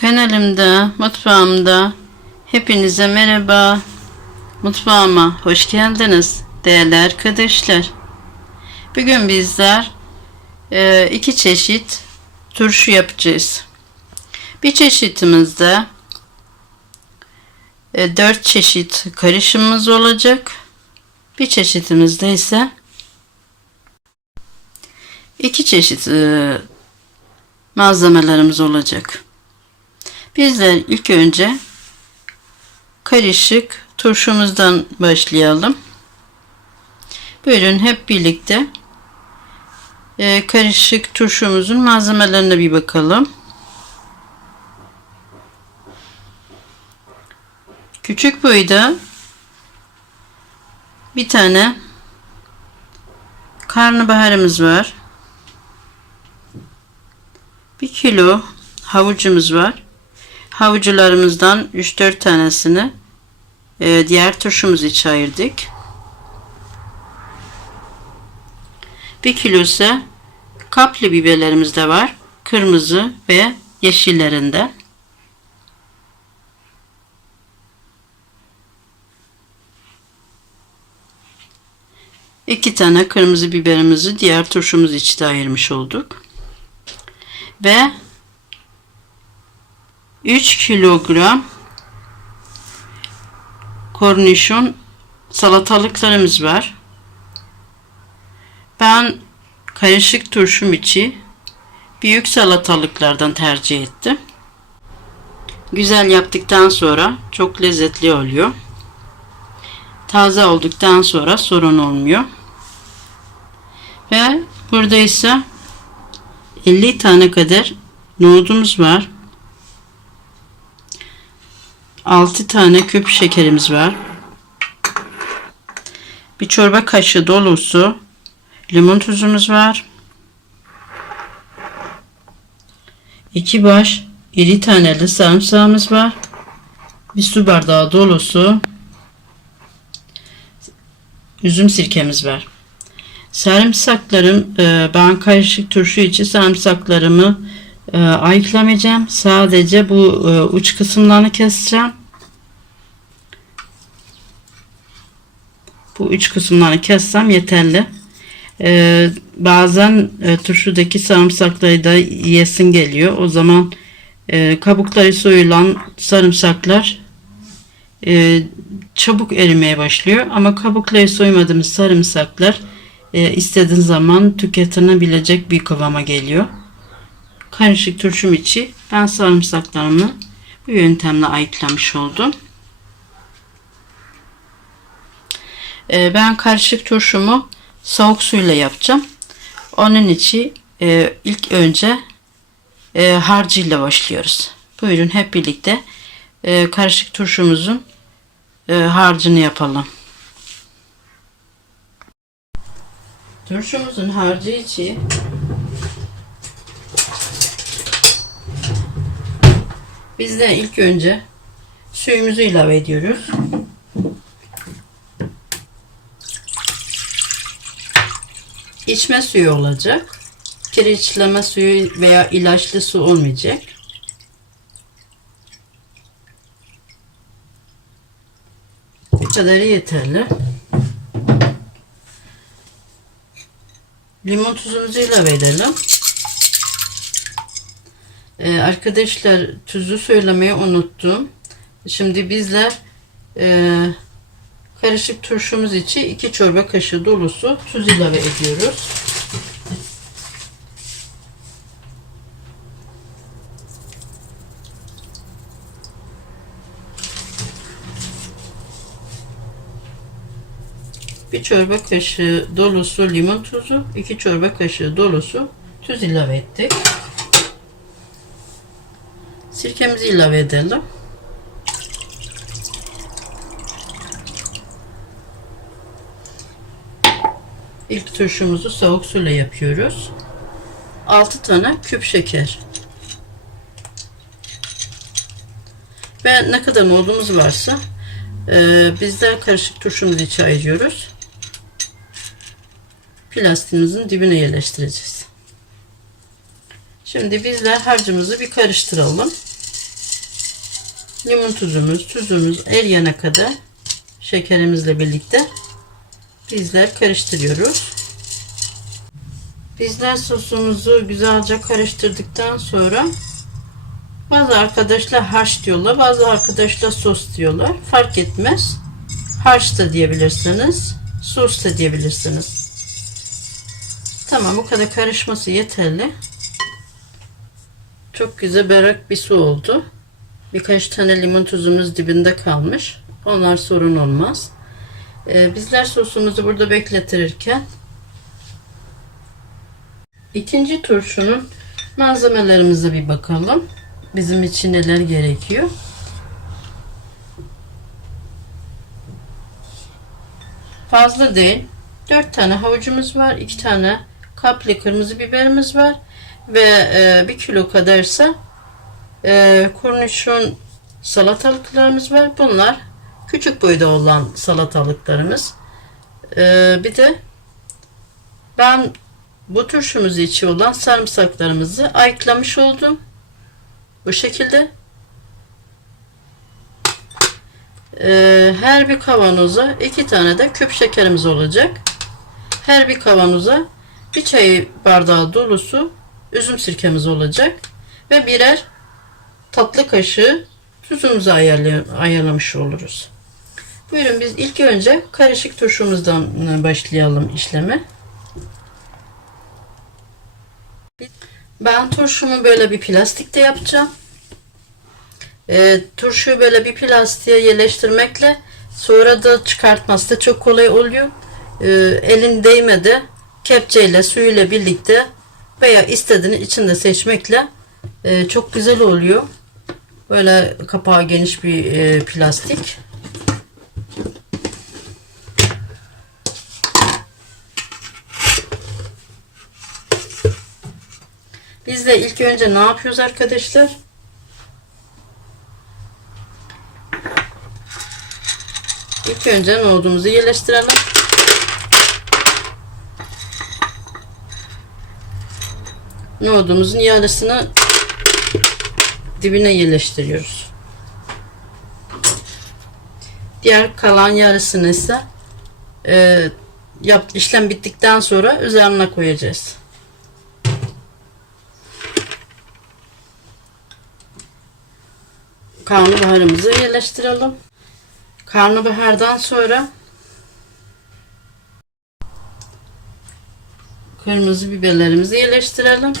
Kanalımda, mutfağımda hepinize merhaba. Mutfağıma hoş geldiniz değerli arkadaşlar. Bugün bizler e, iki çeşit turşu yapacağız. Bir çeşitimizde e, dört çeşit karışımımız olacak. Bir çeşitimizde ise iki çeşit e, malzemelerimiz olacak. Bizler ilk önce karışık turşumuzdan başlayalım. Buyurun hep birlikte e, karışık turşumuzun malzemelerine bir bakalım. Küçük boyda bir tane karnabaharımız var. Bir kilo havucumuz var. Havucularımızdan 3-4 tanesini e, diğer turşumuz için ayırdık. Bir kilo ise kaplı biberlerimiz de var. Kırmızı ve yeşillerinde. İki tane kırmızı biberimizi diğer turşumuz için de ayırmış olduk. Ve 3 kilogram kornişon salatalıklarımız var. Ben karışık turşum içi büyük salatalıklardan tercih ettim. Güzel yaptıktan sonra çok lezzetli oluyor. Taze olduktan sonra sorun olmuyor. Ve burada ise 50 tane kadar nohudumuz var. 6 tane küp şekerimiz var. Bir çorba kaşığı dolusu limon tuzumuz var. 2 baş iri taneli sarımsağımız var. Bir su bardağı dolusu üzüm sirkemiz var. Sarımsaklarım e, ben karışık turşu için sarımsaklarımı e, ayıklamayacağım. Sadece bu e, uç kısımlarını keseceğim. Bu üç kısımlarını kessem yeterli. E, bazen e, turşudaki sarımsakları da yesin geliyor. O zaman e, kabukları soyulan sarımsaklar e, çabuk erimeye başlıyor. Ama kabukları soymadığımız sarımsaklar e, istediğin zaman tüketilebilecek bir kıvama geliyor. Karışık turşum içi ben sarımsaklarımı bu yöntemle ayıklamış oldum. E, ben karışık turşumu soğuk suyla yapacağım. Onun için e, ilk önce e, harcıyla başlıyoruz. Buyurun hep birlikte e, karışık turşumuzun harcını yapalım. Turşumuzun harcı için biz de ilk önce suyumuzu ilave ediyoruz. İçme suyu olacak. Kireçleme suyu veya ilaçlı su olmayacak. Bu kadarı yeterli. Limon tuzumuzu ilave edelim. Ee, arkadaşlar tuzu söylemeyi unuttum. Şimdi bizler e, karışık turşumuz için 2 çorba kaşığı dolusu tuz ilave ediyoruz. Bir çorba kaşığı dolusu limon tuzu, 2 çorba kaşığı dolusu tuz ilave ettik. Sirkemizi ilave edelim. İlk turşumuzu soğuk suyla yapıyoruz. 6 tane küp şeker. Ve ne kadar nohudumuz varsa e, bizler karışık turşumuzu içe ayırıyoruz. Plastiğimizin dibine yerleştireceğiz. Şimdi bizler harcımızı bir karıştıralım. Limon tuzumuz, tuzumuz eriyene kadar şekerimizle birlikte bizler karıştırıyoruz. Bizler sosumuzu güzelce karıştırdıktan sonra bazı arkadaşlar harç diyorlar, bazı arkadaşlar sos diyorlar. Fark etmez. Harç da diyebilirsiniz, sos da diyebilirsiniz. Tamam bu kadar karışması yeterli. Çok güzel berrak bir su oldu. Birkaç tane limon tuzumuz dibinde kalmış. Onlar sorun olmaz. Ee, bizler sosumuzu burada bekletirken ikinci turşunun malzemelerimize bir bakalım. Bizim için neler gerekiyor? Fazla değil. 4 tane havucumuz var. 2 tane kaplı kırmızı biberimiz var. Ve e, 1 kilo kadarsa e, kornişon salatalıklarımız var. Bunlar küçük boyda olan salatalıklarımız. E, bir de ben bu turşumuz içi olan sarımsaklarımızı ayıklamış oldum. Bu şekilde. Ee, her bir kavanoza iki tane de küp şekerimiz olacak. Her bir kavanoza bir çay bardağı dolusu üzüm sirkemiz olacak. Ve birer tatlı kaşığı tuzumuzu ayarlamış oluruz. Buyurun biz ilk önce karışık turşumuzdan başlayalım işleme. Ben turşumu böyle bir plastikte yapacağım. E, turşuyu böyle bir plastiğe yerleştirmekle sonra da çıkartması da çok kolay oluyor. E, elin değmedi kepçeyle suyuyla birlikte veya istediğini içinde seçmekle e, çok güzel oluyor. Böyle kapağı geniş bir e, plastik. Biz de ilk önce ne yapıyoruz arkadaşlar? İlk önce nohudumuzu yerleştirelim. Nohudumuzun yarısını dibine yerleştiriyoruz. Diğer kalan yarısını ise e, yap, işlem bittikten sonra üzerine koyacağız. Karnabaharımızı yerleştirelim. Karnabahardan sonra kırmızı biberlerimizi yerleştirelim.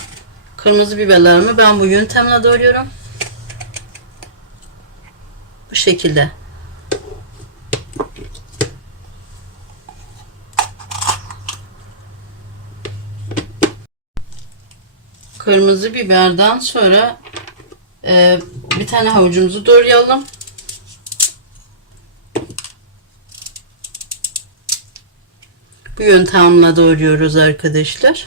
Kırmızı biberlerimi ben bu yöntemle doğruyorum. Bu şekilde. Kırmızı biberden sonra e, bir tane havucumuzu doğrayalım. Bu yöntemle doğruyoruz arkadaşlar.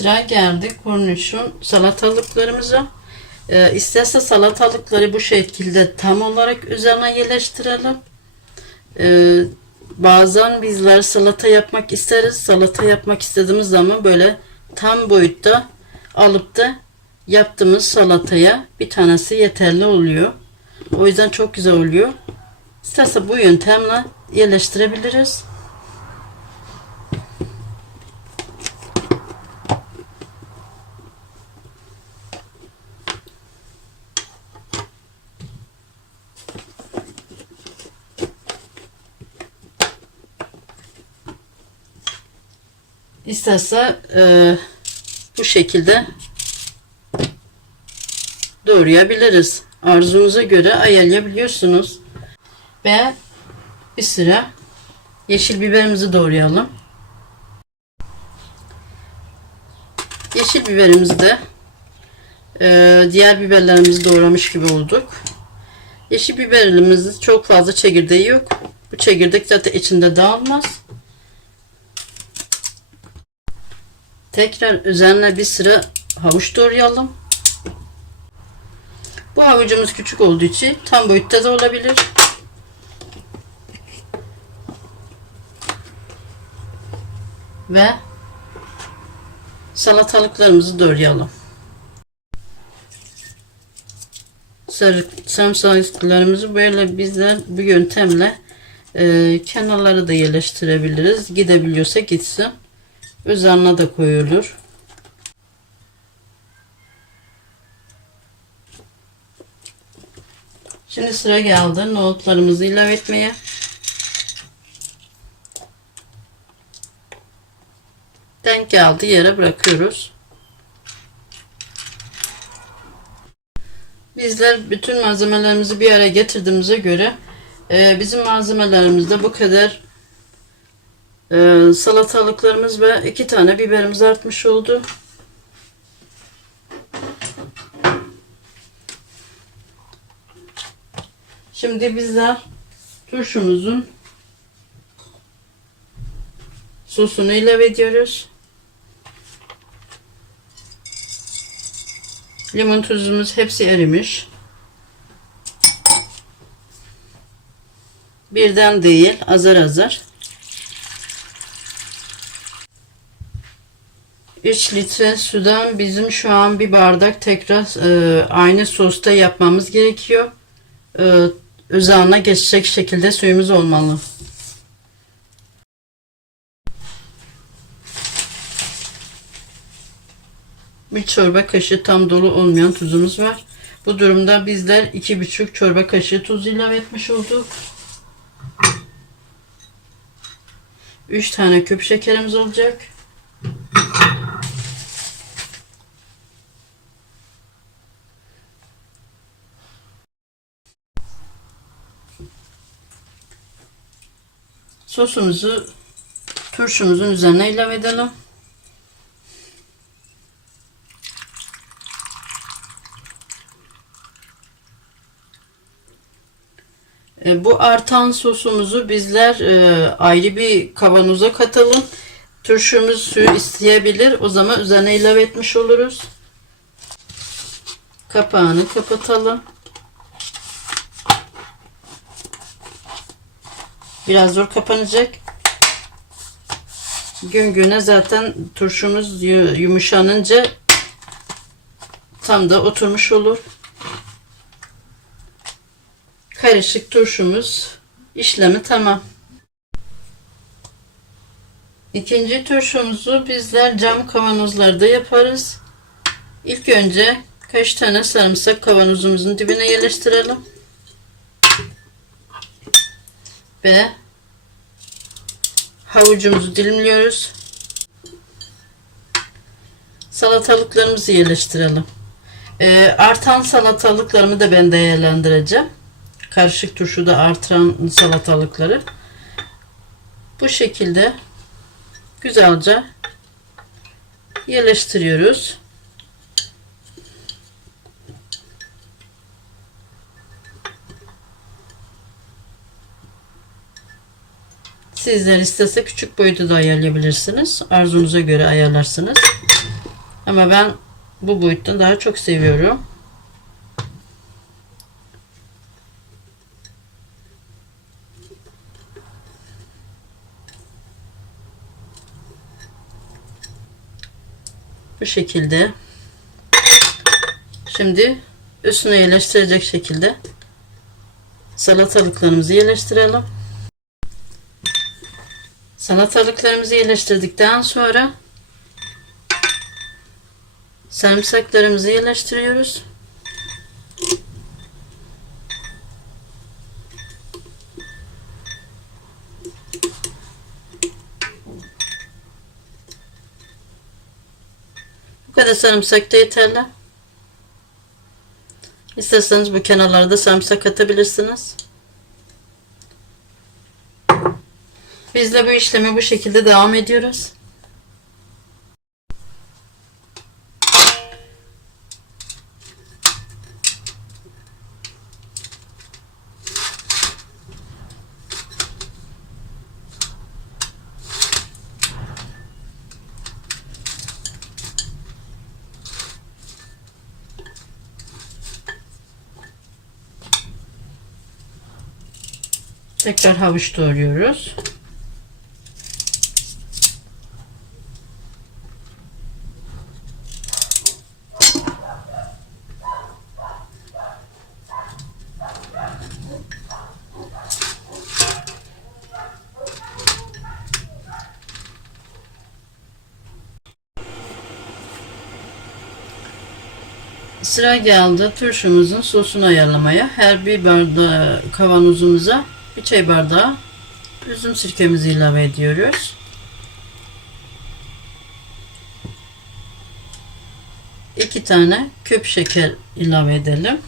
Sıra geldi kornişon salatalıklarımıza. Ee, isterse salatalıkları bu şekilde tam olarak üzerine yerleştirelim. Ee, bazen bizler salata yapmak isteriz. Salata yapmak istediğimiz zaman böyle tam boyutta alıp da yaptığımız salataya bir tanesi yeterli oluyor. O yüzden çok güzel oluyor. İsterse bu yöntemle yerleştirebiliriz. İsterse e, bu şekilde doğrayabiliriz. Arzunuza göre ayarlayabiliyorsunuz. Ve bir sıra yeşil biberimizi doğrayalım. Yeşil biberimizi de e, diğer biberlerimizi doğramış gibi olduk. Yeşil biberimiz çok fazla çekirdeği yok. Bu çekirdek zaten içinde dağılmaz. Tekrar üzerine bir sıra havuç doğrayalım. Bu havucumuz küçük olduğu için tam boyutta da olabilir. Ve salatalıklarımızı doğrayalım. Sarımsaklarımızı böyle bizler bu yöntemle e, kenarları da yerleştirebiliriz. Gidebiliyorsa gitsin. Üzerine de koyulur. Şimdi sıra geldi nohutlarımızı ilave etmeye. Denk geldi yere bırakıyoruz. Bizler bütün malzemelerimizi bir araya getirdiğimize göre e, bizim malzemelerimizde bu kadar e, salatalıklarımız ve iki tane biberimiz artmış oldu. Şimdi bizler turşumuzun sosunu ilave ediyoruz. Limon tuzumuz hepsi erimiş. Birden değil, azar azar. 3 litre sudan bizim şu an bir bardak tekrar e, aynı sosta yapmamız gerekiyor. E, üzerine geçecek şekilde suyumuz olmalı. Bir çorba kaşığı tam dolu olmayan tuzumuz var. Bu durumda bizler iki buçuk çorba kaşığı tuz ilave etmiş olduk. 3 tane küp şekerimiz olacak. Sosumuzu turşumuzun üzerine ilave edelim. E, Bu artan sosumuzu bizler e, ayrı bir kavanoza katalım. Turşumuz suyu isteyebilir. O zaman üzerine ilave etmiş oluruz. Kapağını kapatalım. Biraz zor kapanacak. Gün güne zaten turşumuz yu- yumuşanınca tam da oturmuş olur. Karışık turşumuz işlemi tamam. İkinci turşumuzu bizler cam kavanozlarda yaparız. İlk önce kaç tane sarımsak kavanozumuzun dibine yerleştirelim. Ve havucumuzu dilimliyoruz. Salatalıklarımızı yerleştirelim. Ee, artan salatalıklarımı da ben değerlendireceğim. Karışık turşuda artan salatalıkları. Bu şekilde güzelce yerleştiriyoruz. Sizler istese küçük boyutu da ayarlayabilirsiniz. Arzunuza göre ayarlarsınız. Ama ben bu boyuttan daha çok seviyorum. Bu şekilde. Şimdi üstüne yerleştirecek şekilde salatalıklarımızı yerleştirelim. Salatalıklarımızı yerleştirdikten sonra sarımsaklarımızı yerleştiriyoruz. Bu kadar sarımsak da yeterli. İsterseniz bu kenarlara da sarımsak atabilirsiniz. Biz de bu işlemi bu şekilde devam ediyoruz. Tekrar havuç doğruyoruz. Sıra geldi turşumuzun sosunu ayarlamaya. Her bir bardağı kavanozumuza bir çay bardağı üzüm sirkemizi ilave ediyoruz. İki tane küp şeker ilave edelim.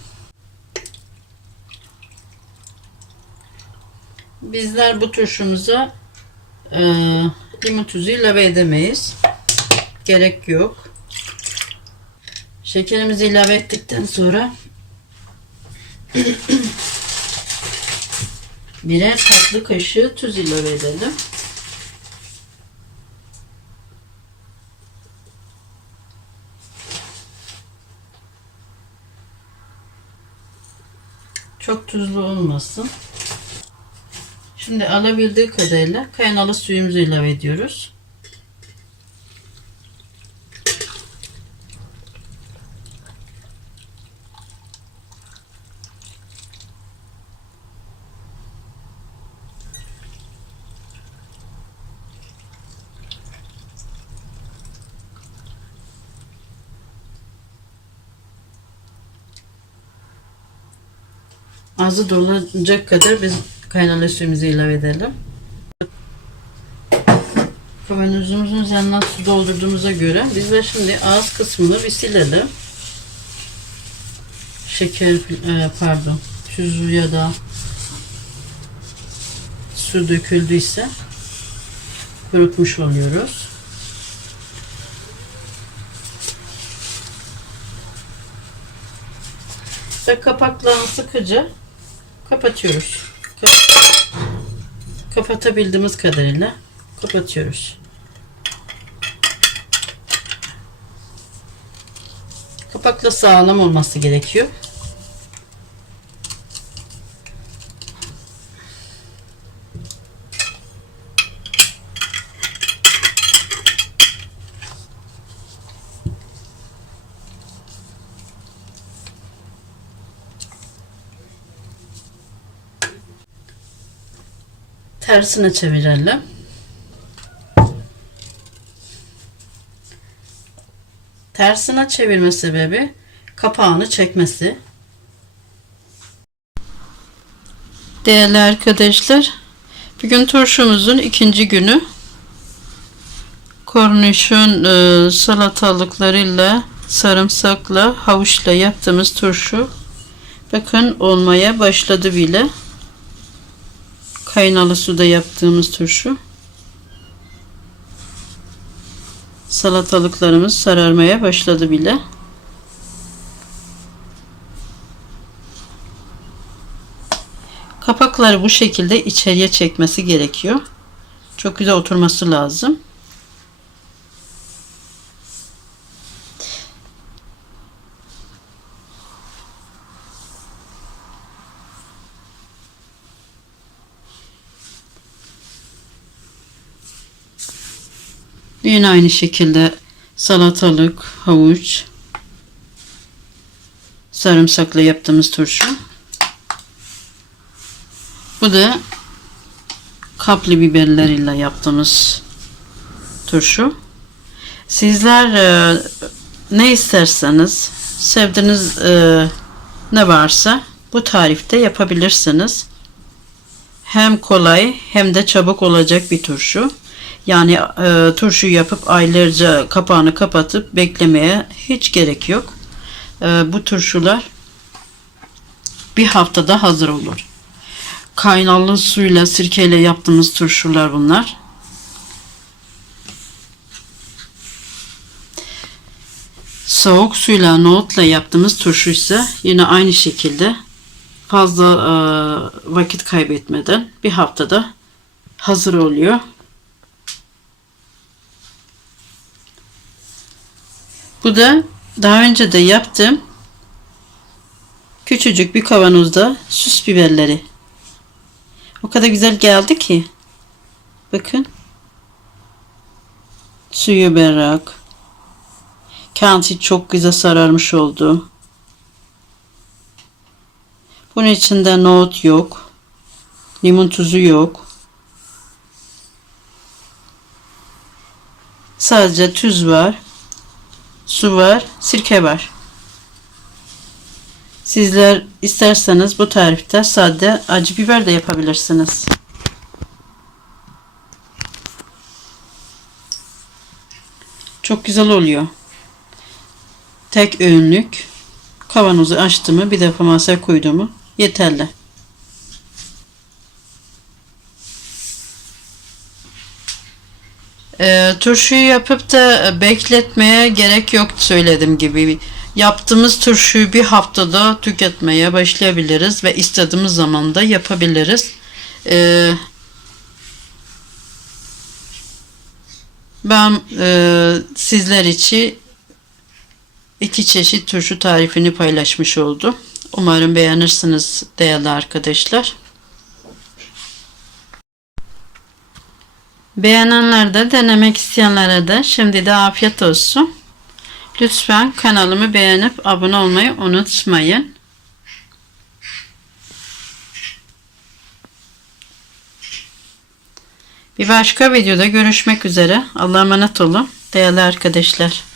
Bizler bu turşumuza e, limon tuzu ilave edemeyiz. Gerek yok. Şekerimizi ilave ettikten sonra birer tatlı kaşığı tuz ilave edelim. Çok tuzlu olmasın. Şimdi alabildiği kadarıyla kaynalı suyumuzu ilave ediyoruz. Ağzı dolacak kadar biz kaynalı suyumuzu ilave edelim. Kavanozumuzun üzerinden su doldurduğumuza göre biz de şimdi ağız kısmını bir silelim. Şeker, e, pardon, tuzu ya da su döküldüyse kurutmuş oluyoruz. Ve kapaklarını sıkıca kapatıyoruz. Kap- kapatabildiğimiz kadarıyla kapatıyoruz. Kapakla sağlam olması gerekiyor. Tersine çevirelim. Tersine çevirme sebebi kapağını çekmesi. Değerli arkadaşlar, bugün turşumuzun ikinci günü. Kornişon e, salatalıklarıyla, sarımsakla, havuçla yaptığımız turşu. Bakın olmaya başladı bile. Kaynalı suda yaptığımız turşu. Salatalıklarımız sararmaya başladı bile. Kapakları bu şekilde içeriye çekmesi gerekiyor. Çok güzel oturması lazım. Yine aynı şekilde salatalık, havuç, sarımsakla yaptığımız turşu. Bu da kaplı biberleriyle yaptığımız turşu. Sizler e, ne isterseniz, sevdiğiniz e, ne varsa bu tarifte yapabilirsiniz. Hem kolay hem de çabuk olacak bir turşu. Yani e, turşu yapıp aylarca kapağını kapatıp beklemeye hiç gerek yok. E, bu turşular bir haftada hazır olur. Kaynalı suyla sirkeyle yaptığımız turşular bunlar. Soğuk suyla nohutla yaptığımız turşu ise yine aynı şekilde fazla e, vakit kaybetmeden bir haftada hazır oluyor. Bu da daha önce de yaptığım küçücük bir kavanozda süs biberleri. O kadar güzel geldi ki. Bakın. Suyu berrak. Kendisi çok güzel sararmış oldu. Bunun içinde nohut yok. Limon tuzu yok. Sadece tuz var. Su var. Sirke var. Sizler isterseniz bu tarifte sade acı biber de yapabilirsiniz. Çok güzel oluyor. Tek öğünlük kavanozu açtığımı bir defa masaya koyduğumu yeterli. E, turşuyu yapıp da bekletmeye gerek yok söylediğim gibi. Yaptığımız turşuyu bir haftada tüketmeye başlayabiliriz ve istediğimiz zaman da yapabiliriz. E, ben e, sizler için iki çeşit turşu tarifini paylaşmış oldum. Umarım beğenirsiniz değerli arkadaşlar. Beğenenler de denemek isteyenlere de şimdi de afiyet olsun. Lütfen kanalımı beğenip abone olmayı unutmayın. Bir başka videoda görüşmek üzere. Allah'a emanet olun değerli arkadaşlar.